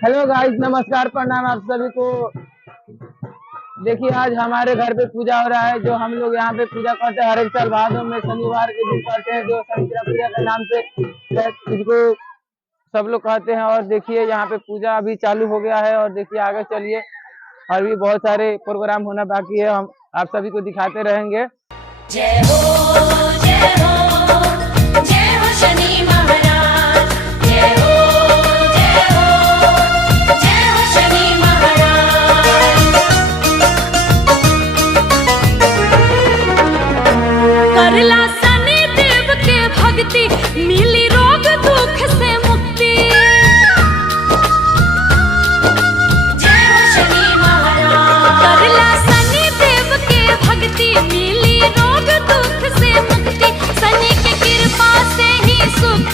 Hello guys, नमस्कार, प्रणाम आप सभी को। देखिए आज हमारे घर पे पूजा हो रहा है। जो हम लोग यहाँ पे पूजा करते हैं हर एक साल भादों में शनिवार के दिन करते हैं, जो शनिचरा पूजा के नाम से इसको सब लोग कहते हैं। और देखिए यहाँ पे पूजा अभी चालू हो गया है और देखिए आगे चलिए, और भी बहुत सारे प्रोग्राम होना बाकी है, हम आप सभी को दिखाते रहेंगे। जय हो जय हो जय हो शनि महाराज, जय हो जय हो जय हो शनि महाराज। करला शनि देव के भक्ति, मिली रोग दुख से मुक्ति। जय हो शनि महाराज। करला शनि देव के भक्ति, मिली रोग दुख से मुक्ति। शनि की कृपा से ही सुख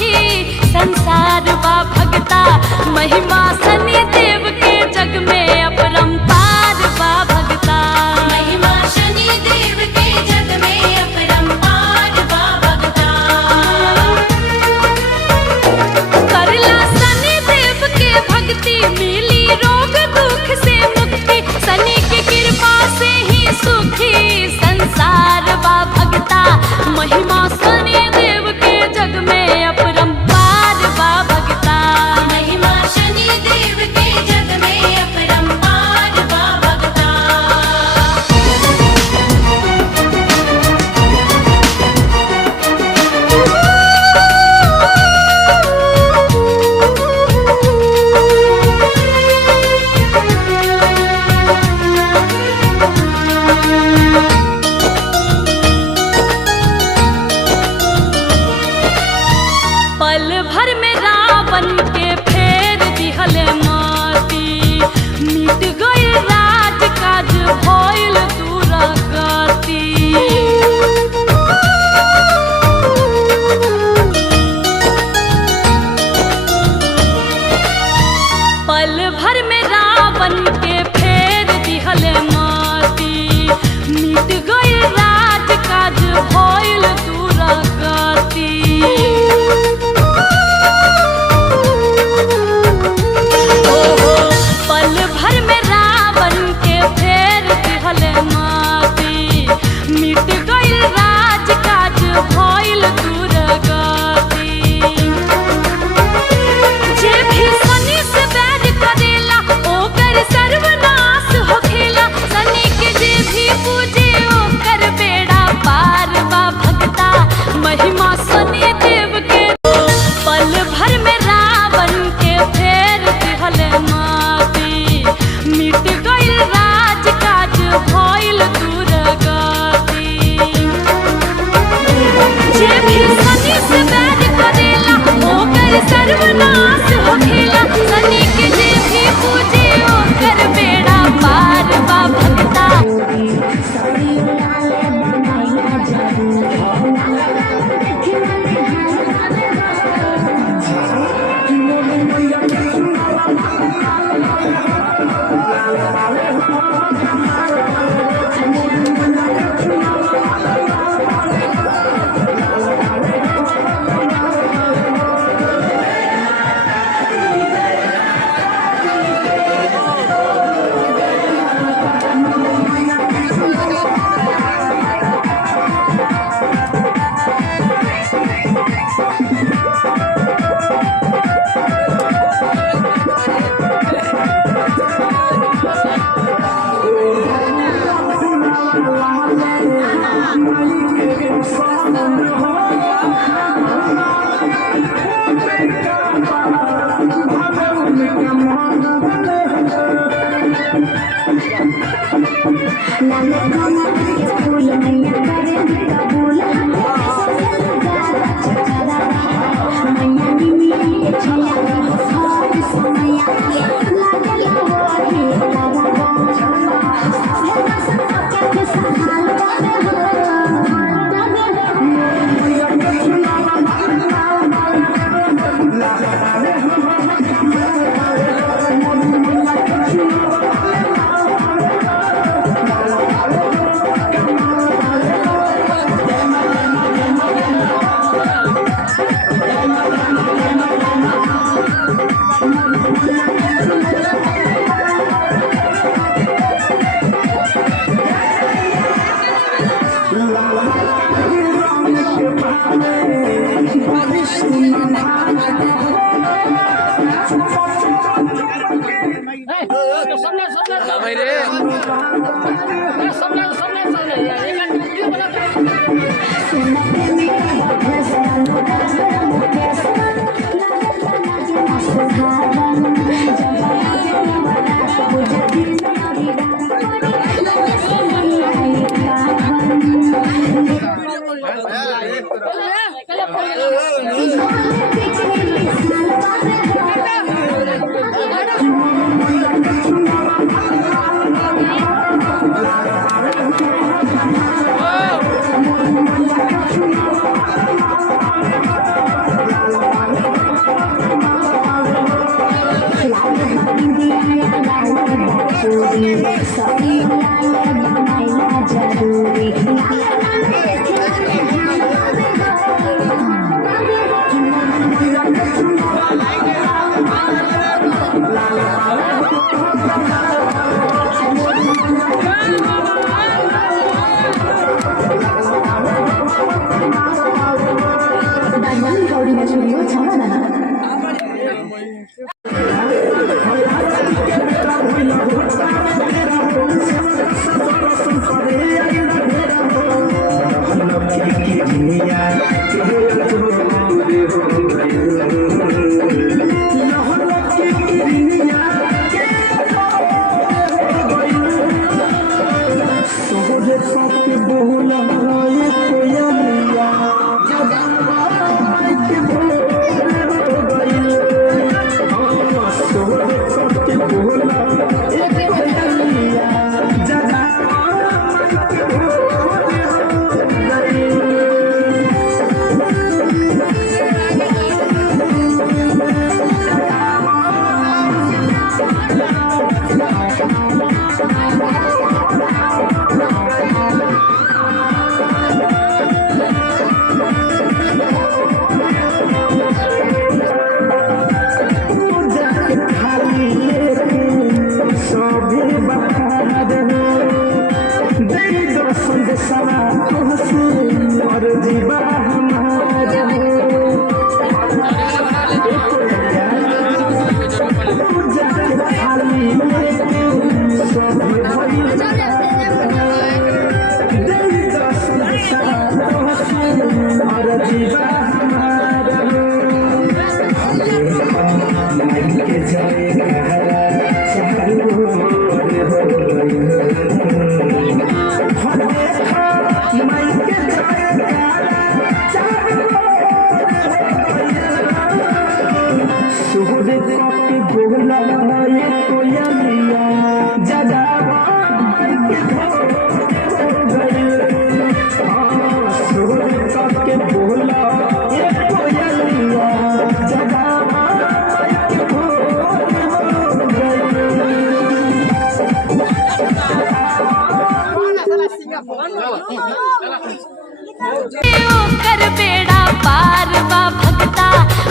कर बेड़ा पार बा भगता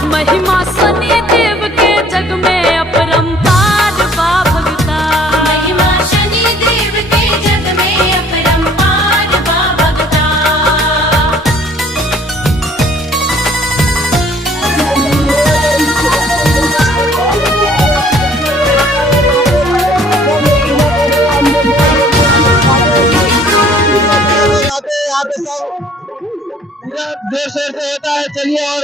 महिमा शनि देव के जग में अपरंपार बा भगता महिमा शनि देव के जग में अपरंपार बा भगता देर से होता है। चलिए और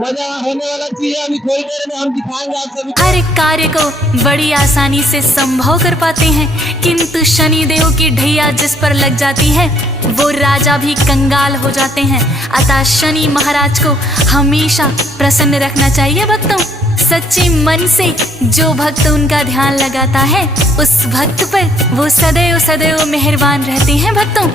मजा होने वाला चीज है, अभी थोड़ी देर में हम दिखाएंगे आप सभी। हर एक कार्य को बड़ी आसानी से संभव कर पाते हैं, किंतु शनि देव की ढैया जिस पर लग जाती है वो राजा भी कंगाल हो जाते हैं। अतः शनि महाराज को हमेशा प्रसन्न रखना चाहिए भक्तों। सच्चे मन से जो भक्त उनका ध्यान लगाता है उस भक्त पर वो सदैव सदैव मेहरबान रहते हैं भक्तों।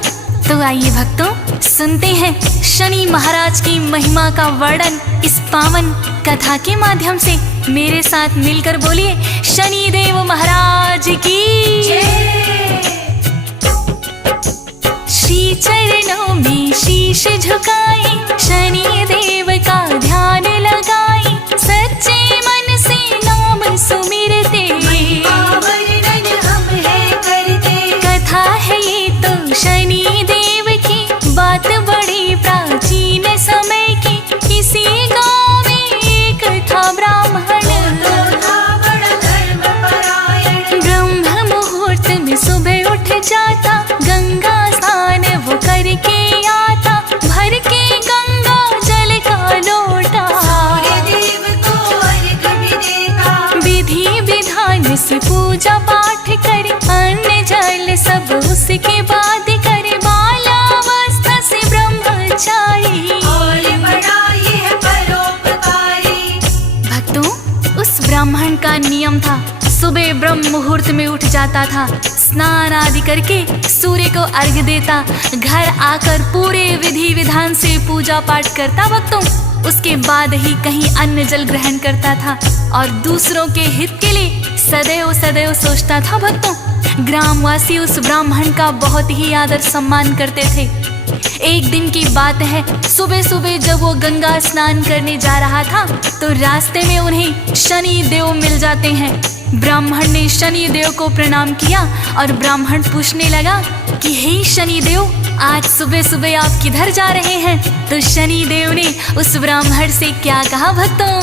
तो आइए भक्तों सुनते हैं शनि महाराज की महिमा का वर्णन इस पावन कथा के माध्यम से। मेरे साथ मिलकर बोलिए शनि देव महाराज की जय। श्री चरणों में शीश झुकाए शनि देव का ध्यान लगाए, सच्चे मन से नाम सुमिरते वर्णन हम है करते। कथा है ये तो शनि देव की, बात बड़ी प्राचीन समय की, इसी गाँव नियम था, सुबह ब्रह्म मुहूर्त में उठ जाता था, स्नान आदि करके सूर्य को अर्घ्य देता, घर आकर पूरे विधि विधान से पूजा पाठ करता भक्तों। उसके बाद ही कहीं अन्न जल ग्रहण करता था और दूसरों के हित के लिए सदैव सदैव सोचता था भक्तों। ग्रामवासी उस ब्राह्मण का बहुत ही आदर सम्मान करते थे। एक दिन की बात है, सुबह सुबह जब वो गंगा स्नान करने जा रहा था तो रास्ते में उन्हें शनि देव मिल जाते हैं। ब्राह्मण ने शनि देव को प्रणाम किया और ब्राह्मण पूछने लगा कि हे शनि देव, आज सुबह सुबह आप किधर जा रहे हैं? तो शनि देव ने उस ब्राह्मण से क्या कहा भक्तों?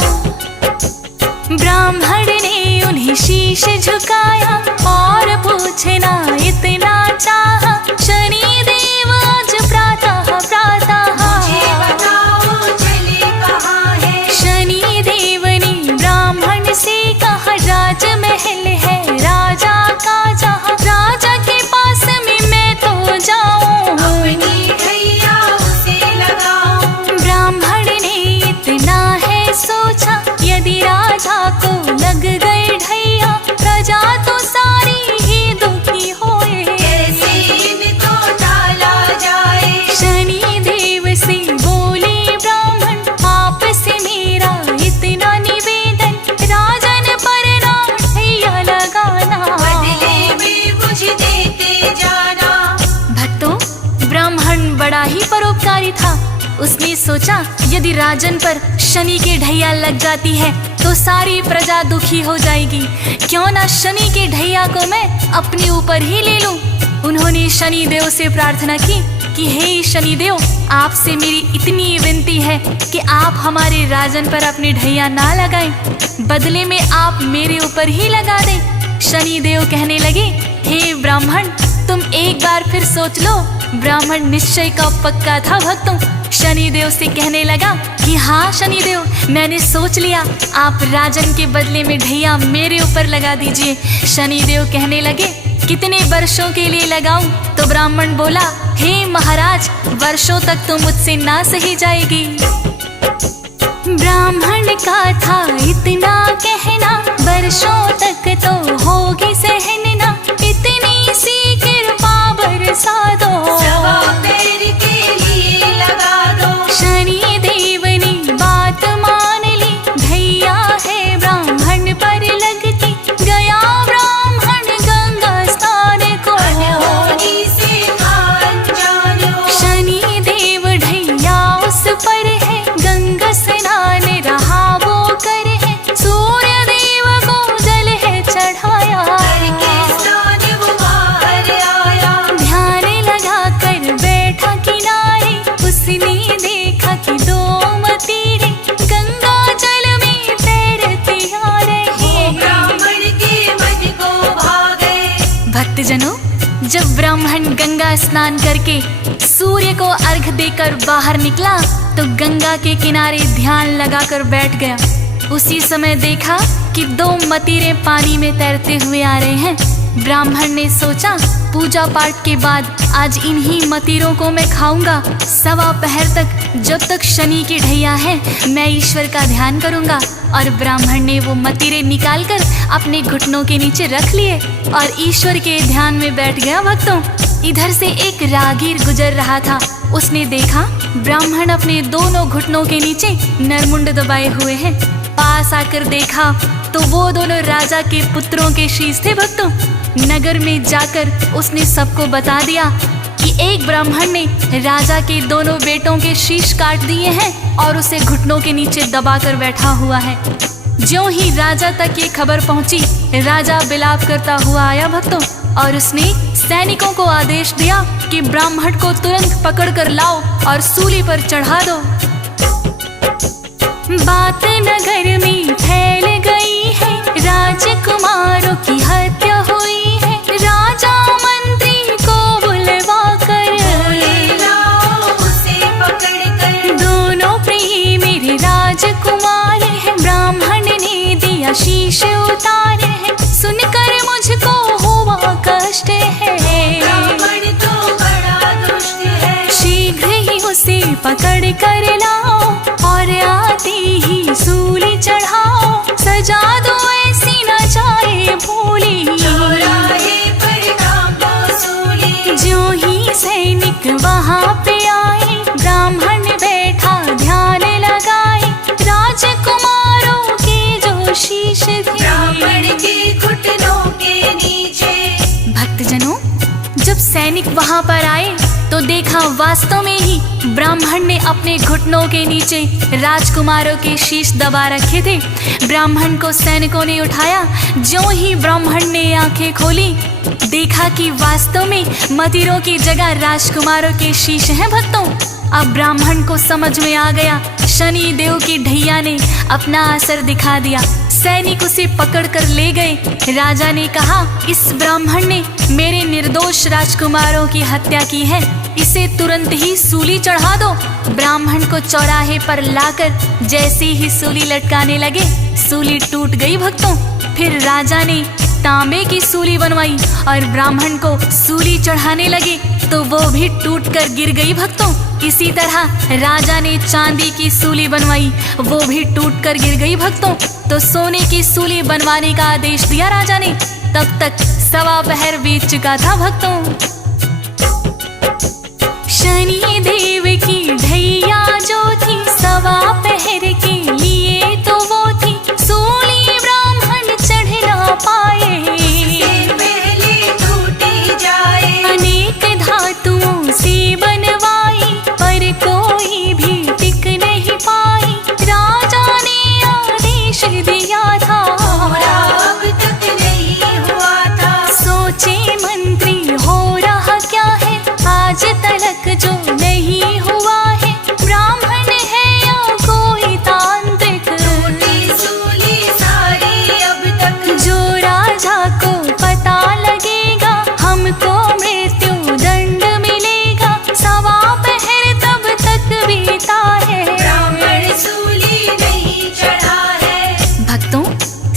ब्राह्मण ने उन्हें शीश झुकाया और पूछना इतना चाहा, शनि देव आज प्रातः मुझे बताओ चले कहाँ है? शनि देव ने ब्राह्मण से कहा, राजमहल है राजा का, जहाँ राजा के पास में मैं तो जाऊं, अपनी ढैया उसे लगाऊं। ब्राह्मण ने इतना है सोचा, यदि राजा को लग गए ढैया, प्रजा तो सारी ही दुखी होए, कैसे इनको टाला जाए? शनि देव से बोले ब्राह्मण, आपसे मेरा इतना निवेदन, राजन पर ना ढैया लगाना, बदले में कुछ देते जाना। भक्तों, ब्राह्मण बड़ा ही परोपकारी था। उसने सोचा यदि राजन पर शनि के ढैया लग जाती है तो सारी प्रजा दुखी हो जाएगी, क्यों ना शनि के ढैया को मैं अपने ऊपर ही ले लूं। उन्होंने शनि देव से प्रार्थना की कि हे शनि देव, आपसे मेरी इतनी विनती है कि आप हमारे राजन पर अपने ढैया ना लगाएं, बदले में आप मेरे ऊपर ही लगा दें। शनि देव कहने लगे, हे ब्राह्मण, तुम एक बार फिर सोच लो। ब्राह्मण निश्चय का पक्का था भक्तों। शनि देव से कहने लगा कि हाँ शनि देव, मैंने सोच लिया, आप राजन के बदले में ढैया मेरे ऊपर लगा दीजिए। शनि देव कहने लगे, कितने वर्षों के लिए लगाऊं? तो ब्राह्मण बोला, हे महाराज, वर्षों तक तो मुझसे ना सही जाएगी। ब्राह्मण का था इतना कहना, वर्षों तक तो होगी सहना, इतनी सी कृपा बरसा दो, सवा पैर के लिए लगा दो। शनि देव ने बात मान ली, ढैया है ब्राह्मण पर लगती, गया ब्राह्मण गंगा स्नान को, अनहोनी से कान जानो। शनि देव ढैया उस पर है, गंगा स्नान रहा वो कर है, सूर्य देव को जल है चढ़ाया, करके स्नान वो बाहर आया। ध्यान लगा कर बैठा किनारे, उसने देखा कि दो मतीरे गंगा जल में तैरती आ रही। ब्राह्मण के मन को भागे। भक्तजनों, जब ब्राह्मण गंगा स्नान करके सूर्य को अर्घ देकर बाहर निकला तो गंगा के किनारे ध्यान लगाकर बैठ गया। उसी समय देखा कि दो मतीरे पानी में तैरते हुए आ रहे हैं। ब्राह्मण ने सोचा, पूजा पाठ के बाद आज इन्हीं मतीरों को मैं खाऊंगा। सवा पहर तक, जब तक शनि की ढैया है, मैं ईश्वर का ध्यान करूंगा। और ब्राह्मण ने वो मतीरे निकालकर अपने घुटनों के नीचे रख लिए और ईश्वर के ध्यान में बैठ गया। भक्तों, इधर से एक राहगीर गुजर रहा था। उसने देखा ब्राह्मण अपने दोनों घुटनों के नीचे नरमुंड दबाए हुए हैं। पास आकर देखा तो वो दोनों राजा के पुत्रों के शीश थे। भक्तों, नगर में जाकर उसने सबको बता दिया कि एक ब्राह्मण ने राजा के दोनों बेटों के शीश काट दिए हैं और उसे घुटनों के नीचे दबाकर बैठा हुआ है। ज्यों ही राजा तक ये खबर पहुंची, राजा बिलाप करता हुआ आया भक्तों, और उसने सैनिकों को आदेश दिया कि ब्राह्मण को तुरंत पकड़ कर लाओ और सूली पर चढ़ा दो। बात नगर में फैल गई है, राजकुमारों की हत्या हुई है। राजा मंत्री को बुलवा कर उसे पकड़ कर, दोनों प्रिय मेरे राजकुमार हैं। ब्राह्मण ने दिया शीश उतारे हैं, सुनकर मुझको हुआ कष्ट है। ब्राह्मण तो बड़ा दुष्ट है। शीघ्र ही उसे पकड़ कर लाओ और आते ही सूली चढ़ाओ। सजा दो ऐसी न वहाँ पे आए, ब्राह्मण बैठा ध्यान लगाए, राजकुमारों के जो शीश थे ब्राह्मण के घुटनों के नीचे। भक्तजनों, जब सैनिक वहां पर आए तो देखा वास्तव में ही ब्राह्मण ने अपने घुटनों के नीचे राजकुमारों के शीश दबा रखे थे। ब्राह्मण को सैनिकों ने उठाया। ज्यों ही ब्राह्मण ने आंखें खोली, देखा कि वास्तव में मदिरों की जगह राजकुमारों के शीश हैं। भक्तों, अब ब्राह्मण को समझ में आ गया, शनि देव की ढैया ने अपना असर दिखा दिया। सैनिक उसे पकड़ कर ले गए। राजा ने कहा, इस ब्राह्मण ने मेरे निर्दोष राजकुमारों की हत्या की है, इसे तुरंत ही सूली चढ़ा दो। ब्राह्मण को चौराहे पर लाकर जैसे ही सूली लटकाने लगे, सूली टूट गई। भक्तों, फिर राजा ने तांबे की सूली बनवाई और ब्राह्मण को सूली चढ़ाने लगे तो वो भी टूटकर गिर गई। भक्तों, इसी तरह राजा ने चांदी की सूली बनवाई, वो भी टूटकर गिर गई। भक्तों, तो सोने की सूली बनवाने का आदेश दिया राजा ने। तब तक 1.25 पहर बीत चुका था। भक्तों, शनि देव की ढैया जो थी 1.25 पहर के लिए तो वो थी, सूली ब्राह्मण चढ़ ना पाए, पहले टूटी जाए। अनेक धातुओं से बनवाई पर कोई भी टिक नहीं पाई। राजा ने आदेश दिया था, पूरा अब तक नहीं हुआ था। सोचे मंत्री हो रहा क्या है, आज तलक जो नहीं हुआ है। ब्राह्मण है या कोई तांत्रिक, टूटी सूली सारी अब तक। जो राजा को पता लगेगा, हमको मृत्यु दंड मिलेगा। 1.25 पहर तब तक बीता है, ब्राह्मण सूली नहीं चढ़ा है। भक्तों,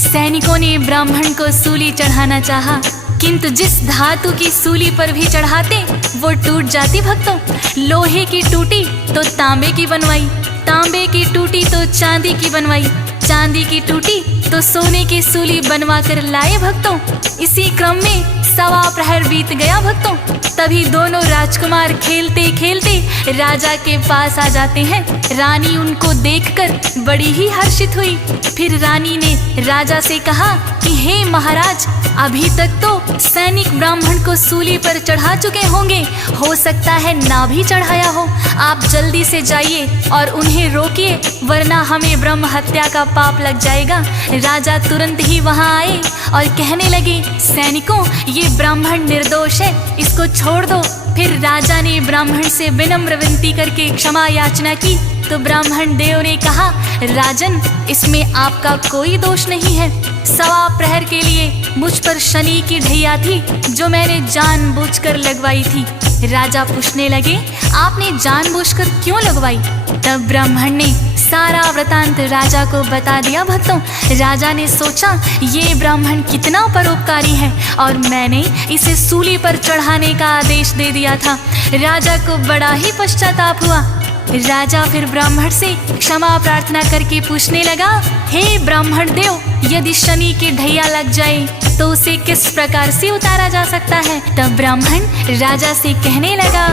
सैनिकों ने ब्राह्मण को सूली चढ़ाना चाहा, किंतु जिस धातु की सूली पर भी चढ़ाते वो टूट जाती। भक्तों, लोहे की टूटी तो तांबे की बनवाई, तांबे की टूटी तो चांदी की बनवाई, चांदी की टूटी तो सोने की सूली बनवा कर लाए। भक्तों, इसी क्रम में 1.25 प्रहर बीत गया। भक्तों, तभी दोनों राजकुमार खेलते खेलते राजा के पास आ जाते हैं। रानी उनको देखकर बड़ी ही हर्षित हुई। फिर रानी ने राजा से कहा कि हे महाराज, अभी तक तो सैनिक ब्राह्मण को सूली पर चढ़ा चुके होंगे, हो सकता है ना भी चढ़ाया हो। आप जल्दी से जाइए और उन्हें रोकिए, वरना हमें ब्रह्म हत्या का पाप लग जाएगा। राजा तुरंत ही वहां आए और कहने लगे, सैनिकों, ये ब्राह्मण निर्दोष है, इसको छोड़ दो। फिर राजा ने ब्राह्मण से विनम्र विनती करके क्षमा याचना की तो ब्राह्मण देव ने कहा, राजन, इसमें आपका कोई दोष नहीं है। 1.25 प्रहर के लिए मुझ पर शनि की ढैया थी जो मैंने जानबूझकर लगवाई थी। राजा पूछने लगे, आपने जानबूझकर क्यों लगवाई? तब ब्राह्मण ने सारा वृतांत राजा को बता दिया। भक्तों, राजा ने सोचा, ये ब्राह्मण कितना परोपकारी है और मैंने इसे सूली पर चढ़ाने का आदेश दे दिया था। राजा को बड़ा ही पश्चाताप हुआ। राजा फिर ब्राह्मण से क्षमा प्रार्थना करके पूछने लगा, हे ब्राह्मण देव, यदि शनि की ढैया लग जाए तो उसे किस प्रकार से उतारा जा सकता है? तब ब्राह्मण राजा से कहने लगा,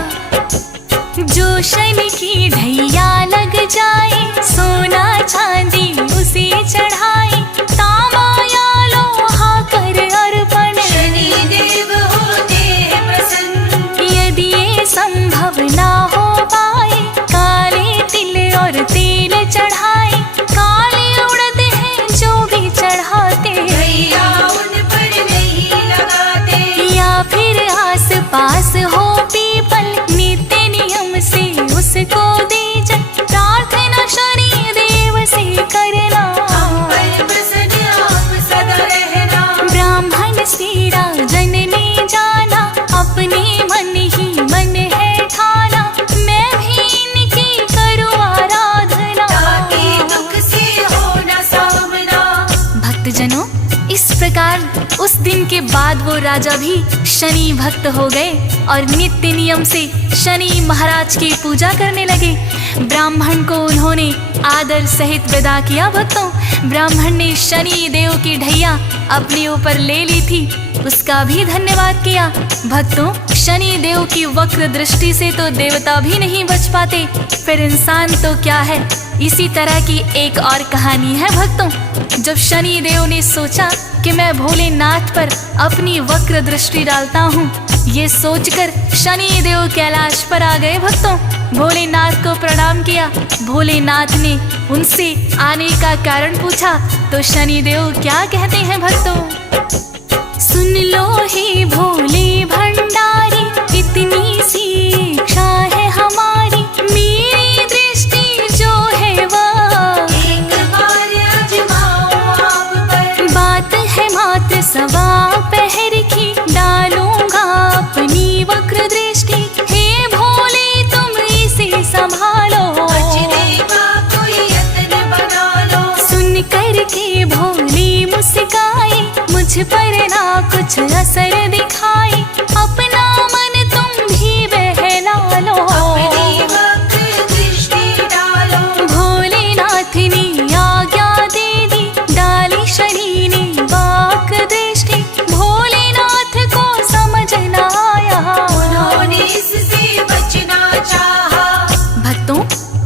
जो शनि की ढैया लग जाए, सोना चांदी उसे चढ़ाए, तांबा या लोहा कर अर्पण, शनि देव होते हैं प्रसन्न। यदि ये संभव ना हो पाए, काले तिल और तेल चढ़ाए, काले उड़द हैं जो भी चढ़ाते, भैया उन पर नहीं लगाते। या फिर आस पास हो पीपल, नित्य नियम से उसको दीजिए, प्रार्थना शनि देव से करना, हम पर प्रसन्न आप सदा रहना। ब्राह्मण से राजन ने जाना, अपने मन ही मन है ठाना, मैं भी इनकी करूँ आराधना, ताकि दुख से हो न सामना। भक्तजनों, इस प्रकार उस दिन के बाद वो राजा भी शनि भक्त हो गए और नित्य नियम से शनि महाराज की पूजा करने लगे। ब्राह्मण को उन्होंने आदर सहित विदा किया। भक्तों, ब्राह्मण ने शनि देव की ढैया अपने ऊपर ले ली थी, उसका भी धन्यवाद किया। भक्तों, शनि देव की वक्र दृष्टि से तो देवता भी नहीं बच पाते, फिर इंसान तो क्या है। इसी तरह की एक और कहानी है भक्तों। जब शनि देव ने सोचा कि मैं भोलेनाथ पर अपनी वक्र दृष्टि डालता हूँ, ये सोचकर शनि देव कैलाश पर आ गए भक्तों। भोलेनाथ को प्रणाम किया। भोलेनाथ ने उनसे आने का कारण पूछा तो शनि देव क्या कहते हैं भक्तों, सुन लो हे भोले भंडारी, इतनी सी इच्छा है हमारी, मेरी दृष्टि जो है वह एक बार आजमाओ आप पर। बात है मात्र सवा पहर की, डालूंगा अपनी वक्र दृष्टि, हे भोले तुम इसे संभालो, बचने का कोई यत्न बना लो। सुन कर के भोले मुस्काए, मुझ पर ना कुछ असर दिखाए, अपना मन तुम भी बहला लो, अपनी वक्र दृष्टि डालो। भोलेनाथ ने आज्ञा दे दी, डाली शनि ने वक्र दृष्टि, भोलेनाथ को समझ न आया, उन्होंने इससे बचना चाहा। भक्तों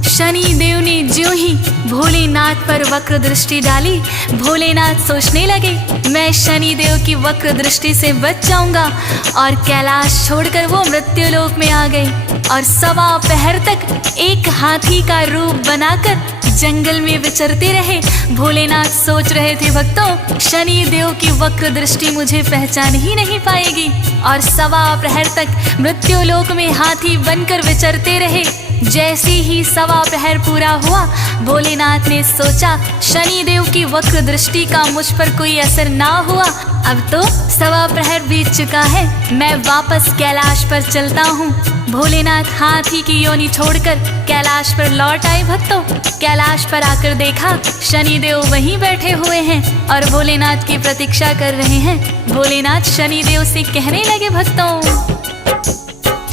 शनि देव ने ज्यों ही भोलेनाथ पर वक्र दृष्टि डाली, भोलेनाथ सोचने लगे मैं शनि देव की वक्र दृष्टि से बच जाऊंगा, और कैलाश छोड़कर वो मृत्युलोक में आ गए और सवा पहर तक एक हाथी का रूप बनाकर जंगल में विचरते रहे। भोलेनाथ सोच रहे थे भक्तों शनि देव की वक्र दृष्टि मुझे पहचान ही नहीं पाएगी, और सवा प्रहर तक मृत्युलोक में हाथी बनकर विचरते रहे। जैसे ही सवा प्रहर पूरा हुआ, भोलेनाथ ने सोचा शनि देव की वक्र दृष्टि का मुझ पर कोई असर ना हुआ, अब तो सवा प्रहर बीत चुका है, मैं वापस कैलाश पर चलता हूँ। भोलेनाथ हाथी की योनि छोड़कर कैलाश पर लौट आए भक्तों। कैलाश पर आकर देखा शनि देव वहीं बैठे हुए हैं और भोलेनाथ की प्रतीक्षा कर रहे हैं। भोलेनाथ शनि देव से कहने लगे भक्तों,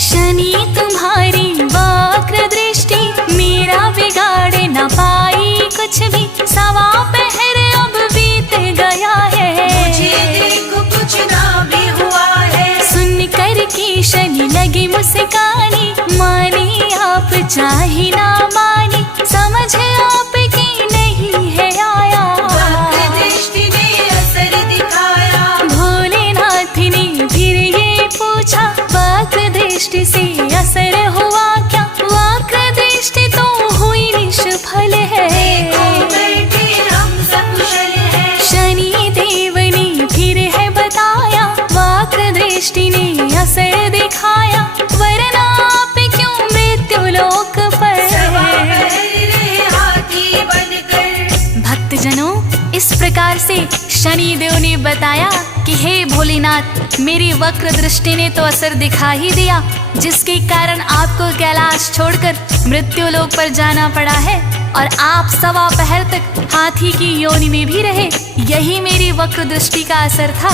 शनि तुम्हारी वक्र दृष्टि मेरा बिगाड़ न पाई कुछ भी, सवा पहर अब बीत गया है, मुझे देखो कुछ ना भी हुआ है। सुन कर के शनि लगे मुस्कानी, माने आप चाहे ना माने, समझ आपकी नहीं है आया, वक्र दृष्टि ने असर दिखाया। भोलेनाथ ने फिर ये पूछा वक्र दृष्टि से असर हुआ क्या, वक्र दृष्टि तो हुई निष्फल है, देखो बैठे हम सकुशल हैं। शनि देव ने फिर है बताया वक्र दृष्टि ने असर दिखाया, वरना आप क्यों मृत्युलोक पर। सवा पहर रहे हाथी बनकर। भक्तजनों इस प्रकार से शनि देव ने बताया कि हे भोलेनाथ, मेरी वक्र दृष्टि ने तो असर दिखा ही दिया, जिसके कारण आपको कैलाश छोड़कर मृत्युलोक पर जाना पड़ा है, और आप सवा पहर तक हाथी की योनि में भी रहे, यही मेरी वक्र दृष्टि का असर था।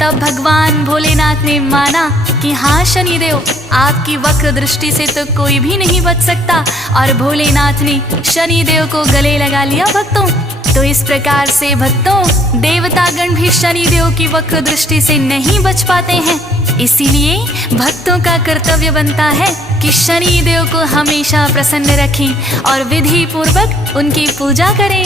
तब भगवान भोलेनाथ ने माना कि हाँ शनिदेव, आपकी वक्र दृष्टि से तो कोई भी नहीं बच सकता, और भोलेनाथ ने शनिदेव को गले लगा लिया भक्तों। तो इस प्रकार से भक्तों देवतागण भी शनिदेव की वक्र दृष्टि से नहीं बच पाते हैं, इसीलिए भक्तों का कर्तव्य बनता है कि शनि देव को हमेशा प्रसन्न रखें और विधि पूर्वक उनकी पूजा करें।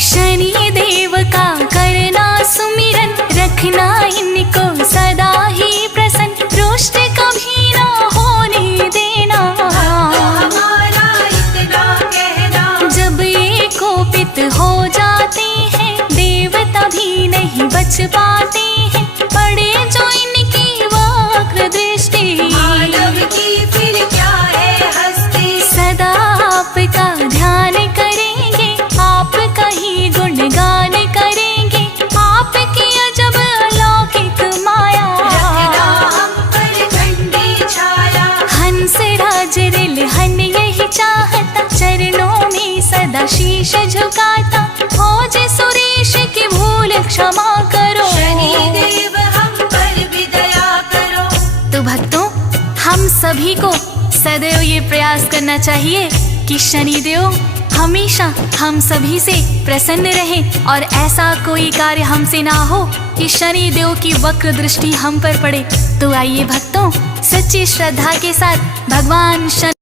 शनि देव का करना सुमिरन, रखना इनको सदा ही प्रसन्न, रुष्ट कभी ना होने देना, हमारा इतना कहना। जब ये कोपित हो जाते हैं देवता भी नहीं बच पाते हैं, पड़े जो इनकी वक्र दृष्टि, मानव की फिर क्या है हस्ती। सदा आपका ध्यान करेंगे, आपका ही गुणगान करेंगे, आपकी अजब अलौकिक माया, रखना हम पर ठंडी छाया। हंस राज रिलहन यही चाहता, चरणों में सदा शीश झुकाता, हो जे सुरेश की भूल क्षमा करो, शनि देव हम पर भी दया करो। तो भक्तों हम सभी को सदैव ये प्रयास करना चाहिए कि शनिदेव हमेशा हम सभी से प्रसन्न रहे और ऐसा कोई कार्य हमसे ना हो कि शनि देव की वक्र दृष्टि हम पर पड़े। तो आइए भक्तों, सच्ची श्रद्धा के साथ भगवान शनि